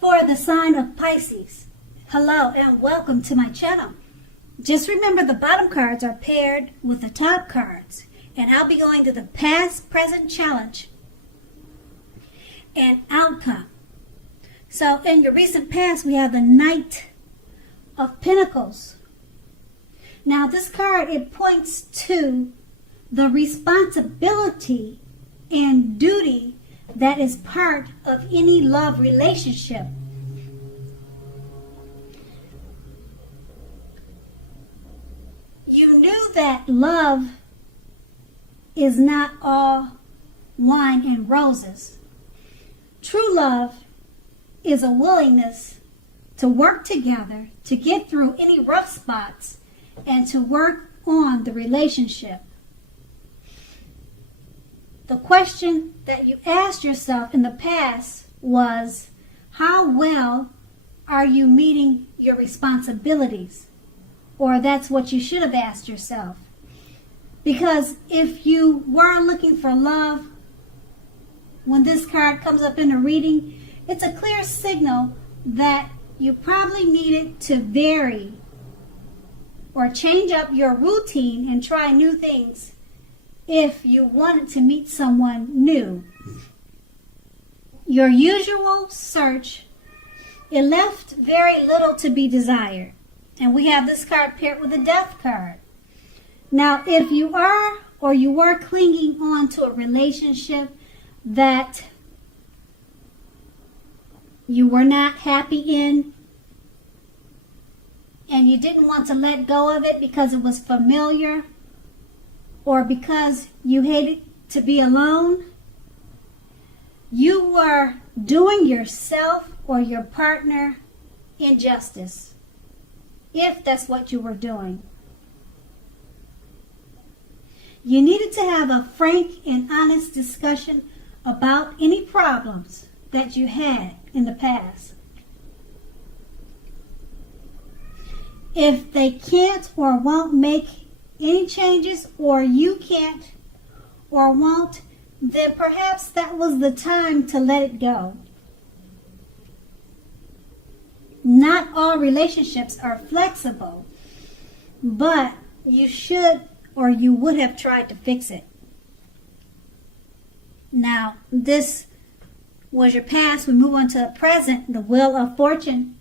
for the sign of Pisces. Hello and welcome to my channel. Just remember the bottom cards are paired with the top cards, and I'll be going to the past, present challenge and outcome. So in your recent past, we have the Knight of Pentacles. Now this card, it points to the responsibility and duty that is part of any love relationship. You knew that love is not all wine and roses. True love is a willingness to work together to get through any rough spots and to work on the relationship. The question that you asked yourself in the past was, how well are you meeting your responsibilities? Or that's what you should have asked yourself. Because if you were looking for love, when this card comes up in a reading, it's a clear signal that you probably needed to vary or change up your routine and try new things if you wanted to meet someone new. Your usual search, it left very little to be desired. And we have this card paired with the Death card. Now, if you are or you were clinging on to a relationship that you were not happy in, and you didn't want to let go of it because it was familiar, or because you hated to be alone, you were doing yourself or your partner injustice, if that's what you were doing. You needed to have a frank and honest discussion about any problems that you had in the past. If they can't or won't make any changes, or you can't or won't, then perhaps that was the time to let it go. Not all relationships are flexible, but you should or you would have tried to fix it. Now, this was your past. We move on to the present, the Wheel of Fortune.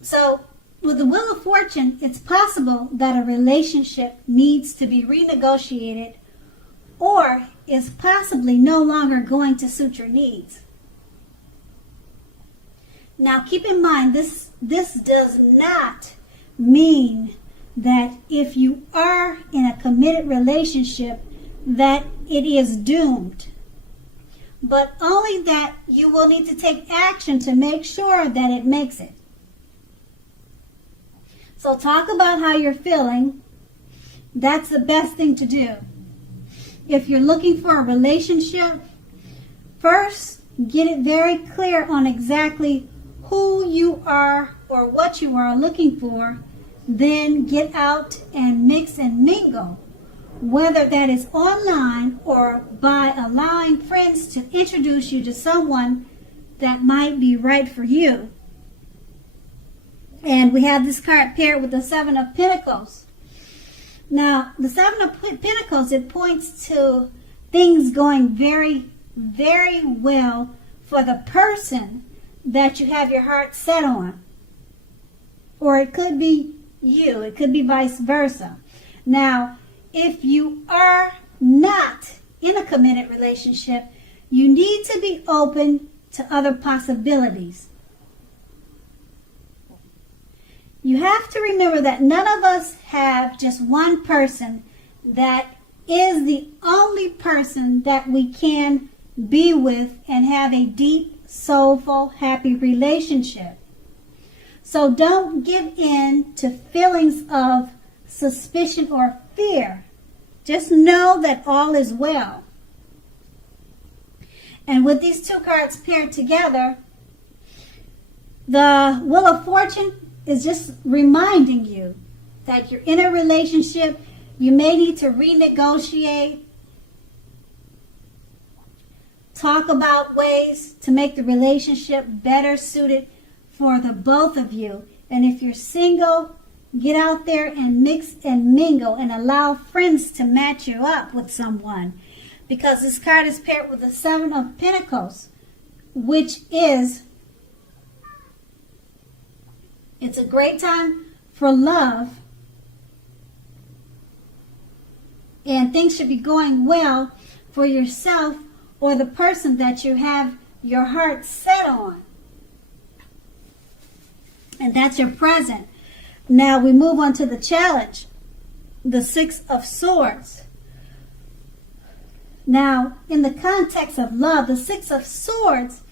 So, with the Wheel of Fortune, it's possible that a relationship needs to be renegotiated or is possibly no longer going to suit your needs. Now, keep in mind, this does not mean that if you are in a committed relationship that it is doomed, but only that you will need to take action to make sure that it makes it. So talk about how you're feeling. That's the best thing to do. If you're looking for a relationship, first get it very clear on exactly who you are or what you are looking for. Then get out and mix and mingle, whether that is online or by allowing friends to introduce you to someone that might be right for you. And we have this card paired with the Seven of Pentacles. Now, the Seven of Pentacles, it points to things going very, very well for the person that you have your heart set on. Or it could be you. It could be vice versa. Now, if you are not in a committed relationship, you need to be open to other possibilities. You have to remember that none of us have just one person that is the only person that we can be with and have a deep, soulful, happy relationship. So don't give in to feelings of suspicion or fear. Just know that all is well. And with these two cards paired together, the Wheel of Fortune is just reminding you that you're in a relationship. You may need to renegotiate. talk about ways to make the relationship better suited for the both of you. And if you're single, get out there and mix and mingle and allow friends to match you up with someone. Because this card is paired with the Seven of Pentacles, which is, it's a great time for love. And things should be going well for yourself or the person that you have your heart set on. And that's your present. Now we move on to the challenge, the Six of Swords. Now, in the context of love, the Six of Swords,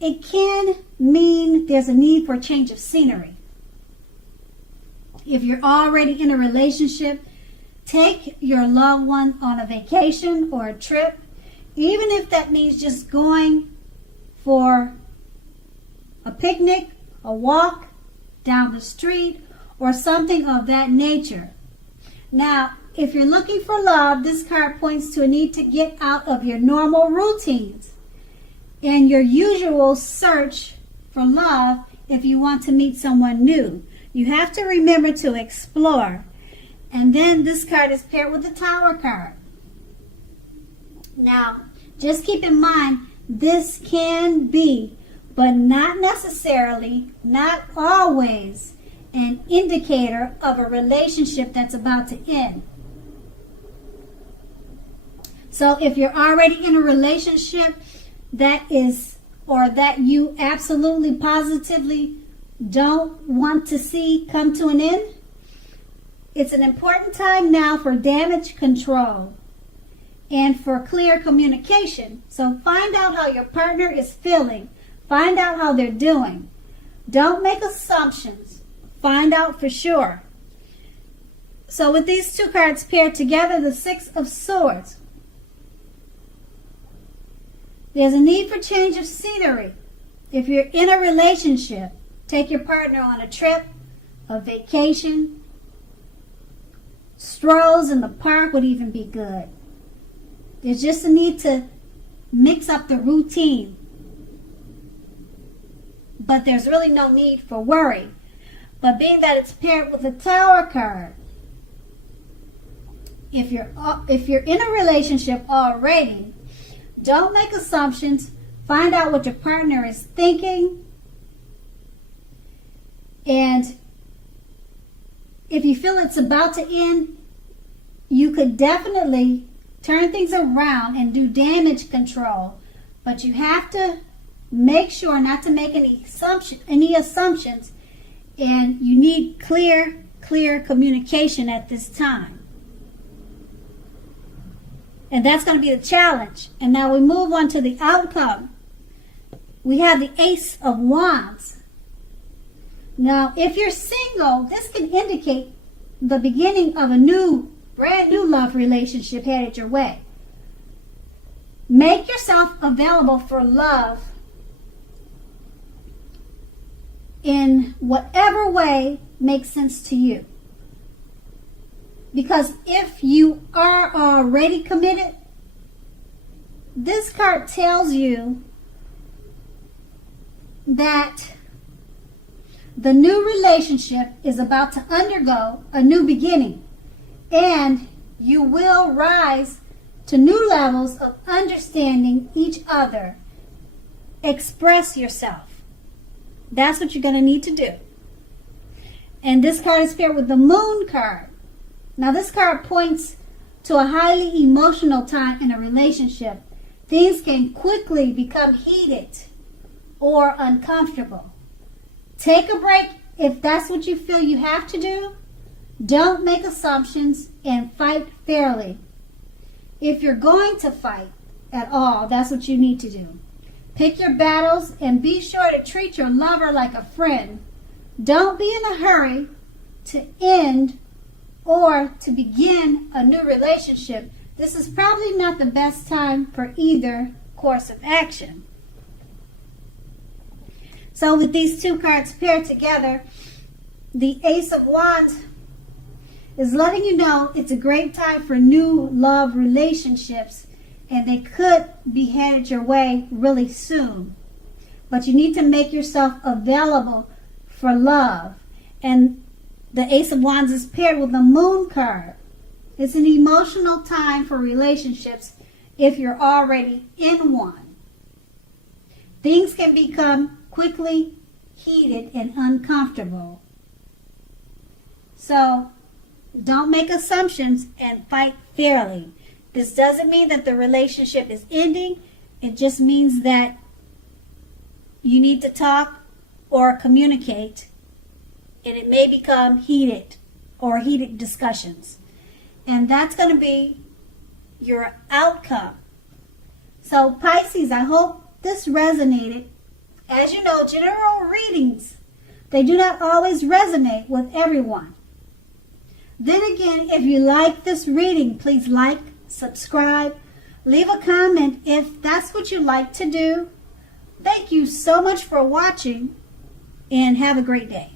it can mean there's a need for a change of scenery. If you're already in a relationship, take your loved one on a vacation or a trip, even if that means just going for a picnic, a walk down the street, or something of that nature. Now, if you're looking for love, this card points to a need to get out of your normal routines and your usual search for love if you want to meet someone new. You have to remember to explore. And then this card is paired with the Tower card. Now, just keep in mind, this can be, but not necessarily, not always, an indicator of a relationship that's about to end. So if you're already in a relationship that is, or that you absolutely positively don't want to see come to an end, it's an important time now for damage control and for clear communication. So find out how your partner is feeling. Find out how they're doing. Don't make assumptions. Find out for sure. So with these two cards paired together, the Six of Swords, there's a need for change of scenery. If you're in a relationship, take your partner on a trip, a vacation. Strolls in the park would even be good. There's just a need to mix up the routine. But there's really no need for worry. But being that it's paired with the Tower card, if you're in a relationship already, don't make assumptions. Find out what your partner is thinking. And if you feel it's about to end, you could definitely turn things around and do damage control. But you have to make sure not to make any assumptions. And you need clear communication at this time. And that's going to be the challenge. And now we move on to the outcome. We have the Ace of Wands. Now, if you're single, this can indicate the beginning of a brand new love relationship headed your way. Make yourself available for love in whatever way makes sense to you. Because if you are already committed, this card tells you that the new relationship is about to undergo a new beginning, and you will rise to new levels of understanding each other. Express yourself. That's what you're going to need to do. And this card is paired with the Moon card. Now this card points to a highly emotional time in a relationship. Things can quickly become heated or uncomfortable. Take a break if that's what you feel you have to do. Don't make assumptions and fight fairly. If you're going to fight at all, that's what you need to do. Pick your battles and be sure to treat your lover like a friend. Don't be in a hurry to end or to begin a new relationship. This is probably not the best time for either course of action. So with these two cards paired together, the Ace of Wands is letting you know it's a great time for new love relationships and they could be headed your way really soon. But you need to make yourself available for love. And the Ace of Wands is paired with the Moon card. It's an emotional time for relationships if you're already in one. Things can become quickly heated and uncomfortable. So don't make assumptions and fight fairly. This doesn't mean that the relationship is ending. It just means that you need to talk or communicate, and it may become heated or heated discussions. And that's going to be your outcome. So Pisces, I hope this resonated. As you know, general readings, they do not always resonate with everyone. Then again, if you like this reading, please like, subscribe, leave a comment if that's what you like to do. Thank you so much for watching, and have a great day.